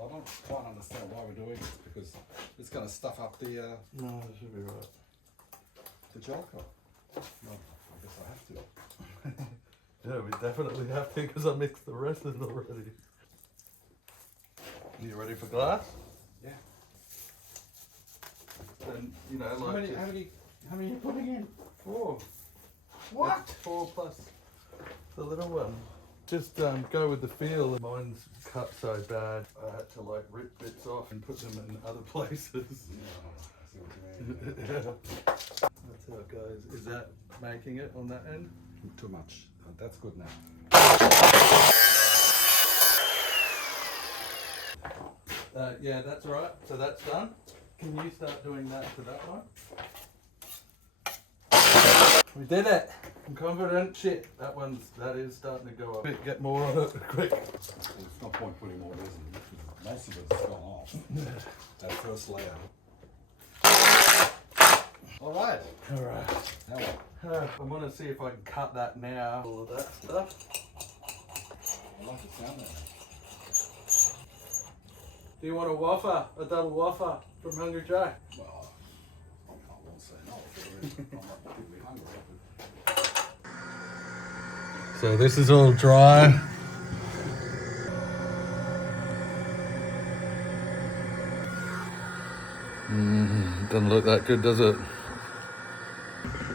So I don't quite understand why we're doing this, because it's going to stuff up the No, it should be right. the gel coat. No, I guess I have to. Yeah, we definitely have to because I mixed the rest of it already. You ready for glass? Yeah. Then, you know, How like many, just how many are you putting in? 4. What? It's 4 plus the little one. Just go with the feel. Mine's cut so bad, I had to like rip bits off and put them in other places. Yeah, I see what you mean. That's how it goes. Is that making it on that end? Too much. That's good now. Yeah, that's right. So that's done. Can you start doing that to that one? We did it. I'm confident. Shit, that is starting to go up. Get more on it quick. There's no point putting more resin in because most of it's gone off. That first layer. All right. All right. Now what? I want to see if I can cut that now. All of that stuff. I like the sound there. Do you want a waffle? A double waffle from Hungry Jack? Well, I won't say no. I'm not particularly hungry. So this is all dry. Doesn't look that good, does it?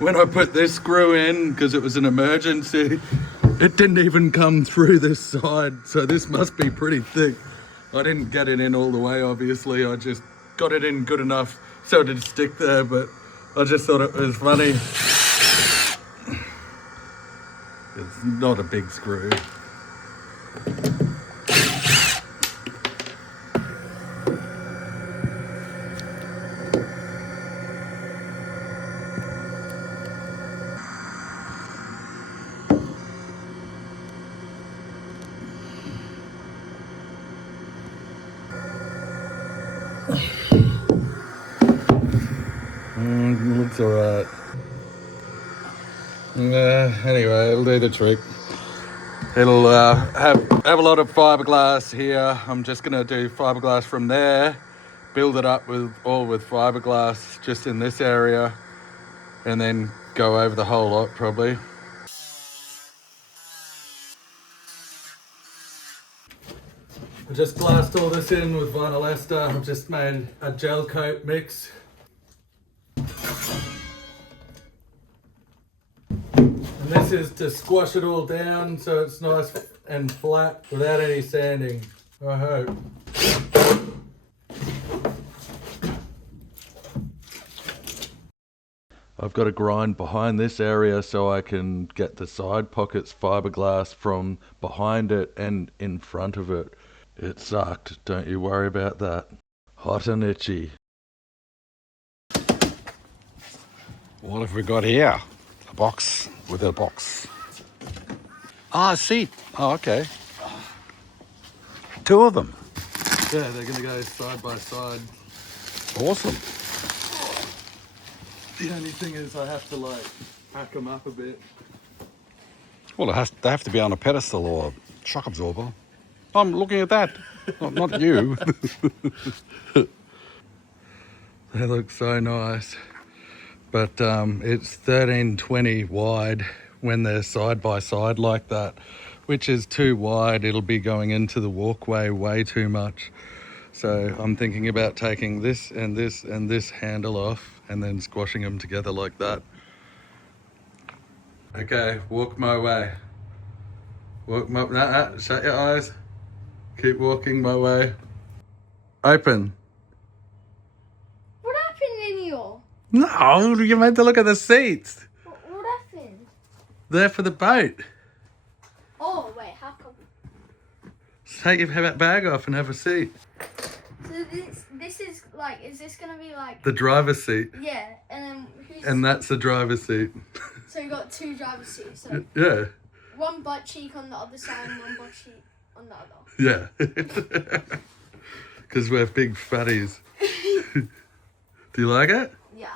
When I put this screw in, because it was an emergency, it didn't even come through this side, so this must be pretty thick. I didn't get it in all the way, obviously. I just got it in good enough so it didn't stick there, but I just thought it was funny. It's not a big screw. Looks alright. Anyway, it'll do the trick. It'll have a lot of fiberglass here. I'm just gonna do fiberglass from there, build it up with fiberglass just in this area, and then go over the whole lot probably. I just glassed all this in with vinyl ester. I've just made a gel coat mix. And this is to squash it all down so it's nice and flat without any sanding, I hope. I've got to grind behind this area so I can get the side pockets fiberglass from behind it and in front of it. It sucked, don't you worry about that. Hot and itchy. What have we got here? A box with a box. Ah, a seat. Oh, okay. 2 of them. Yeah, they're gonna go side by side. Awesome. The only thing is I have to like pack them up a bit. Well, they have to be on a pedestal or shock absorber. I'm looking at that. Not you. They look so nice. But it's 1320 wide when they're side by side like that, which is too wide. It'll be going into the walkway way too much. So I'm thinking about taking this and this and this handle off and then squashing them together like that. Okay, walk my way. Walk my, shut your eyes. Keep walking my way. Open. What happened in here? No, you're meant to look at the seats. What happened? They're for the boat. Oh, wait, how come? Take your bag off and have a seat. So this is like, is this gonna be like? The driver's seat. Yeah, and then who's? And that's the driver's seat. So you got 2 driver's seats. So Yeah. one butt cheek on the other side and one butt cheek on the other. Yeah. Because we're big fatties. Do you like it? Yeah.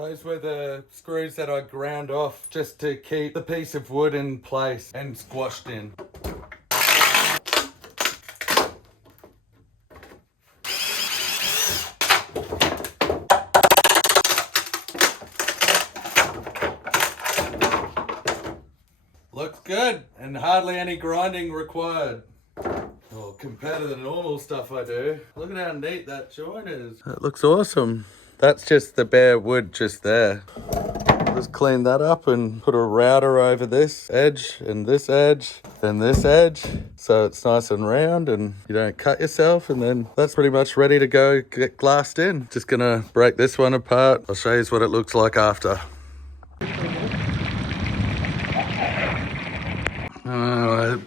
Those were the screws that I ground off just to keep the piece of wood in place and squashed in. Looks good, and hardly any grinding required. Well, compared to the normal stuff I do, look at how neat that joint is. That looks awesome. That's just the bare wood just there. Just clean that up and put a router over this edge and this edge and this edge, so it's nice and round and you don't cut yourself, and then that's pretty much ready to go get glassed in. Just gonna break this one apart. I'll show you what it looks like after.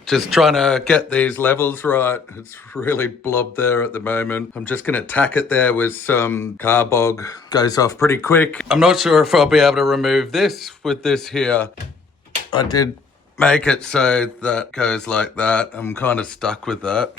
Just trying to get these levels right. It's really blob there at the moment. I'm just going to tack it there with some carbog. Goes off pretty quick. I'm not sure if I'll be able to remove this with this here. I did make it so that goes like that. I'm kind of stuck with that.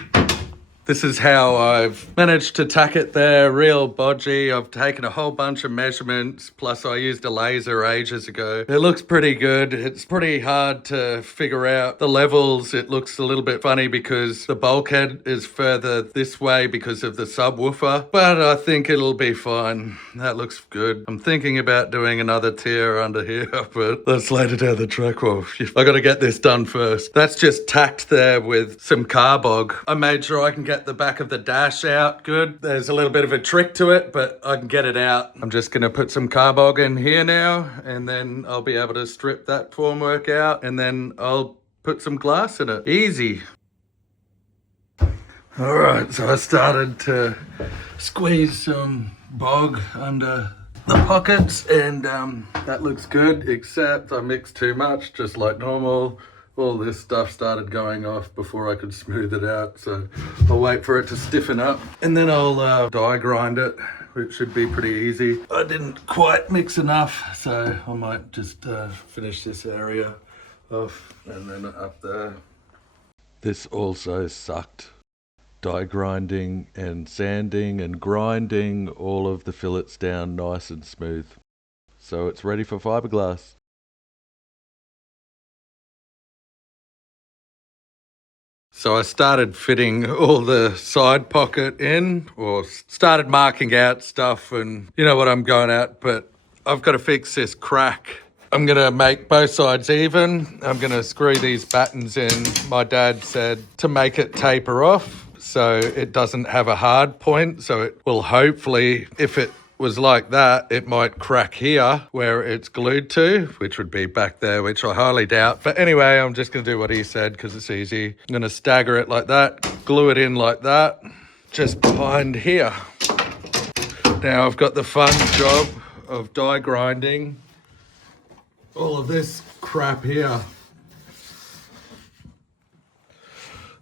This is how I've managed to tack it there, real bodgy. I've taken a whole bunch of measurements, plus I used a laser ages ago. It looks pretty good. It's pretty hard to figure out the levels. It looks a little bit funny because the bulkhead is further this way because of the subwoofer, but I think it'll be fine. That looks good. I'm thinking about doing another tier under here, but that's later down the track. Well, I gotta get this done first. That's just tacked there with some carbog. I made sure I can get the back of the dash out good. There's a little bit of a trick to it, but I can get it out. I'm just gonna put some carbog in here now, and then I'll be able to strip that formwork out, and then I'll put some glass in it. Easy. All right, so I started to squeeze some bog under the pockets, and that looks good, except I mixed too much, just like normal. All this stuff started going off before I could smooth it out, so I'll wait for it to stiffen up, and then I'll die grind it, which should be pretty easy. I didn't quite mix enough, so I might just finish this area off and then up there. This also sucked. Die grinding and sanding and grinding all of the fillets down nice and smooth. So it's ready for fiberglass. So I started fitting all the side pocket in, or started marking out stuff, and you know what I'm going at, but I've got to fix this crack. I'm going to make both sides even. I'm going to screw these battens in. My dad said to make it taper off so it doesn't have a hard point, so it will hopefully, if it was like that, it might crack here where it's glued to, which would be back there, which I highly doubt. But anyway, I'm just going to do what he said because it's easy. I'm going to stagger it like that, glue it in like that, just behind here. Now I've got the fun job of die grinding all of this crap here.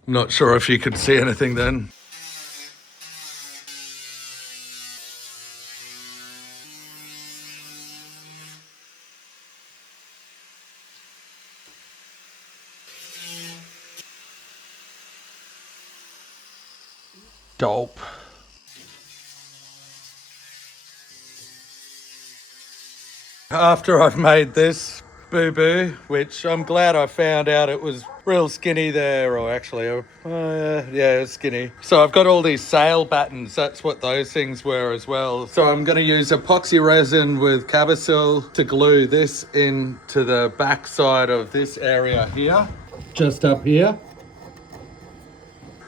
I'm not sure if you could see anything then. Dope. After I've made this boo-boo, which I'm glad I found out it was real skinny there, or actually, yeah, it's skinny. So I've got all these sail battens, that's what those things were as well. So I'm going to use epoxy resin with Cabasil to glue this into the back side of this area here, just up here.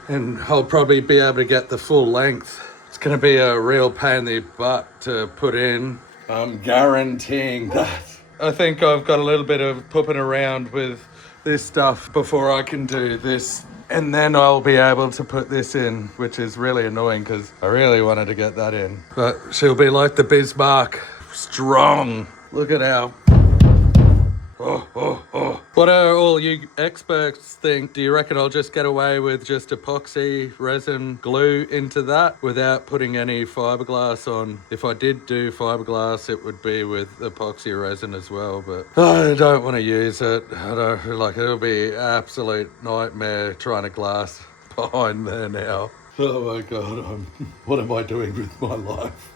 And I'll probably be able to get the full length. It's going to be a real pain in the butt to put in. I'm guaranteeing that. I think I've got a little bit of pooping around with this stuff before I can do this. And then I'll be able to put this in, which is really annoying because I really wanted to get that in. But she'll be like the Bismarck, strong. Look at how... Oh. What do all you experts think? Do you reckon I'll just get away with just epoxy resin glue into that without putting any fiberglass on? If I did do fiberglass, it would be with epoxy resin as well, but I don't want to use it. I don't, like, it'll be absolute nightmare trying to glass behind there now. Oh my God, what am I doing with my life?